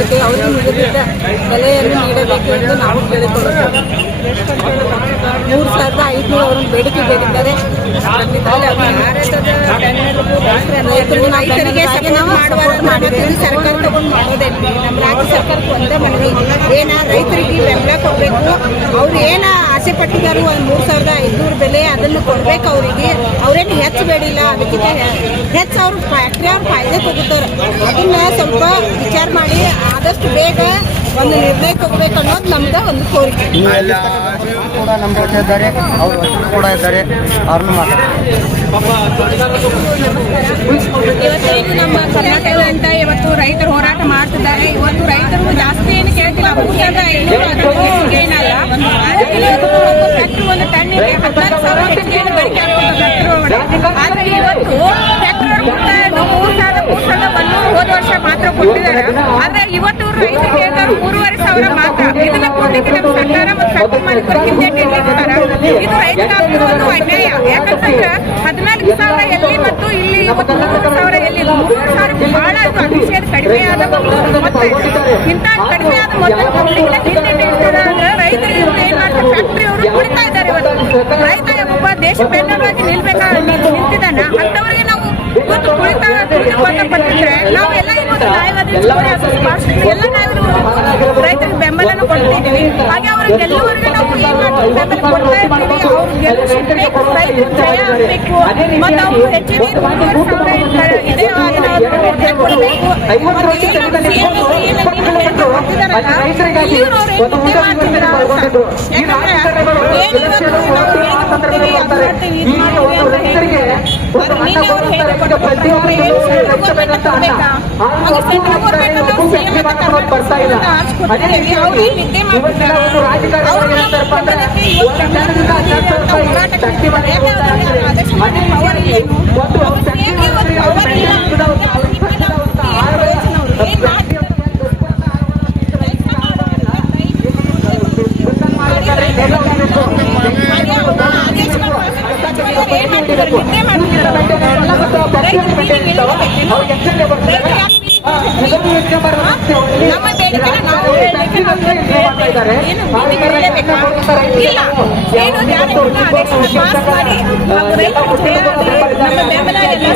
ಬೇಡಿಕೆ ಅವರಿಗೆ ನಿಗದಿತ ಬೆಲೆಯನ್ನು ನೀಡಬೇಕು ಎಂದು ನಾವು ಕೇಳಿಕೊಳ್ಳುತ್ತೇವೆ. 3,500 ಅವರನ್ನು ಬೇಡಿಕೆ ಬೇಡಿದ್ದಾರೆ. ರೈತರಿಗೆ ಸಪೋರ್ಟ್ ಮಾಡುವ ಸರ್ಕಾರ ತಗೊಂಡು ಮಾಡೋದೇ ನಮ್ಮ ರಾಜ್ಯ ಸರ್ಕಾರಕ್ಕೆ ಒಂದೇ ಮನವಿ, ರೈತರಿಗೆ ಬೆಂಬಲ ಕೊಡಬೇಕು. ಅವ್ರು ಆಸೆ ಪಟ್ಟಿದ್ದಾರೆ 3,500 ಬೆಲೆ ಅದನ್ನು ಕೊಡ್ಬೇಕು ಅವರಿಗೆ. ಅವ್ರೇನು ಹೆಚ್ಚು ಬೇಡಿಲ್ಲ, ಅದಕ್ಕಿಂತ ಹೆಚ್ಚು ಅವ್ರು ಫ್ಯಾಕ್ಟ್ರಿ ಅವ್ರು ಫಾಯ್ದೆ ತಗೋತಾರೆ. ಅದನ್ನ ಸ್ವಲ್ಪ ವಿಚಾರ ಮಾಡಿ ಆದಷ್ಟು ಬೇಗ ಒಂದು ನಿರ್ಣಯ ತಗೋಬೇಕು ಅನ್ನೋದು ನಮ್ದು ಒಂದು ಕೋರಿಕೆ. ಕೂಡ ನಮ್ಮ ಜೊತೆ ಇದ್ದಾರೆ, ಅವರು ಕೂಡ ಇದ್ದಾರೆ, ಅವ್ರನ್ನ ಇವತ್ತೇನು ನಮ್ಮ ಕರ್ನಾಟಕದಂತ ಇವತ್ತು ರೈತರು ಹೋರಾಟ ಮಾಡ್ತಿದ್ದಾರೆ. ಇವತ್ತು ರೈತರು ಜಾಸ್ತಿ ಏನು ಕೇಳ್ತಿಲ್ಲ, 3,500 ಏನಲ್ಲ. ಫ್ಯಾಕ್ಟ್ರಿ ಒಂದು ಟನ್ನಿಗೆ 14,000 ಹೆಚ್ಚಿಗೆ ಬೇಡಿಕೆ ಆದ್ರೆ ಇವತ್ತು ಫ್ಯಾಕ್ಟ್ರಿ 3,100 ಹೋದ ವರ್ಷ ಮಾತ್ರ ಕೊಟ್ಟಿದ್ದಾರೆ. ಆದ್ರೆ ಇವತ್ತು ರೈತರಿಗೆ 3,500 ಮಾತ್ರ. ಇದನ್ನ ಕೊಡ್ಲಿಕ್ಕೆ ನಮ್ಮ ಸರ್ಕಾರ ಮತ್ತು ಫ್ಯಾಕ್ಟ್ರಿ ಮಾಲೀಕರು ಹಿಂದೇಟಿರ್ತಾರೆ. ಇದು ರೈತರಿಗೆ ಒಂದು ಅನ್ಯಾಯ. ಯಾಕಂತಂದ್ರೆ 14,000 ಎಲ್ಲಿ ಮತ್ತು ಇಲ್ಲಿ ಇವತ್ತು 3,000 ಎಲ್ಲಿ 3,000 ಬಹಳ ಇದು ಅತಿಶಯ ಕಡಿಮೆಯಾದ ಮೊತ್ತ. ಇಂಥ ಕಡಿಮೆಯಾದ ಮೊತ್ತ ಹಿಂದೇಟಿರ್ತಾರೆ ಅಂದ್ರೆ ರೈತರಿಗೆ ಏನ್ ಮಾಡ್ತಾರೆ, ಫ್ಯಾಕ್ಟ್ರಿ ಅವರು ಕುಡಿತಾ ಇದ್ದಾರೆ. ಇವತ್ತು ರೈತ ಒಬ್ಬ ದೇಶ ಬೆನ್ನೆಲುಬಾಗಿ ನಿಂತಿದ್ದಾನೆ. ಅಂತವರಿಗೆ ನಾವು ಇವತ್ತು ಪಟ್ಟಿದ್ರೆ ನಾವೆಲ್ಲ ಇವತ್ತು ಎಲ್ಲ ನಾವು ರೈತರಿಗೆ ಬೆಂಬಲನ ಕೊಡ್ತಿದ್ದೀವಿ. ಹಾಗೆ ಅವ್ರಿಗೆ ಗೆಲ್ಲುವವರೆಗೆ ನಾವು ಏನ್ ಮಾಡ್ತೀವಿ, ಬೆಂಬಲ ಕೊಡ್ತಾ ಇರ್ತೀವಿ. ಅವ್ರು ಗೆಲ್ಲಿಸಬೇಕು, ರೈತರು ಜಯ ಆಗಬೇಕು ಮತ್ತು ಅವ್ರು ಹೆಚ್ಚಿನ 3,000 ಇದೆ ಕೊಡಬೇಕು. ನಮ್ಮ ಬೇಡಿಕೆ ನಾವು ಇಲ್ಲ ಏನು ಆದೇಶ ಪಾಸ್ ಮಾಡಿ ನಮ್ಮ ಬೆಂಬಲ ಎಲ್ಲ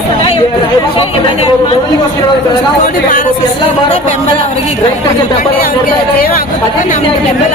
ಸದಾ ಬೆಂಬಲ ಅವರಿಗೆ ಜಯ ಆಗುತ್ತದೆ. ನಮ್ಮ ಬೆಂಬಲ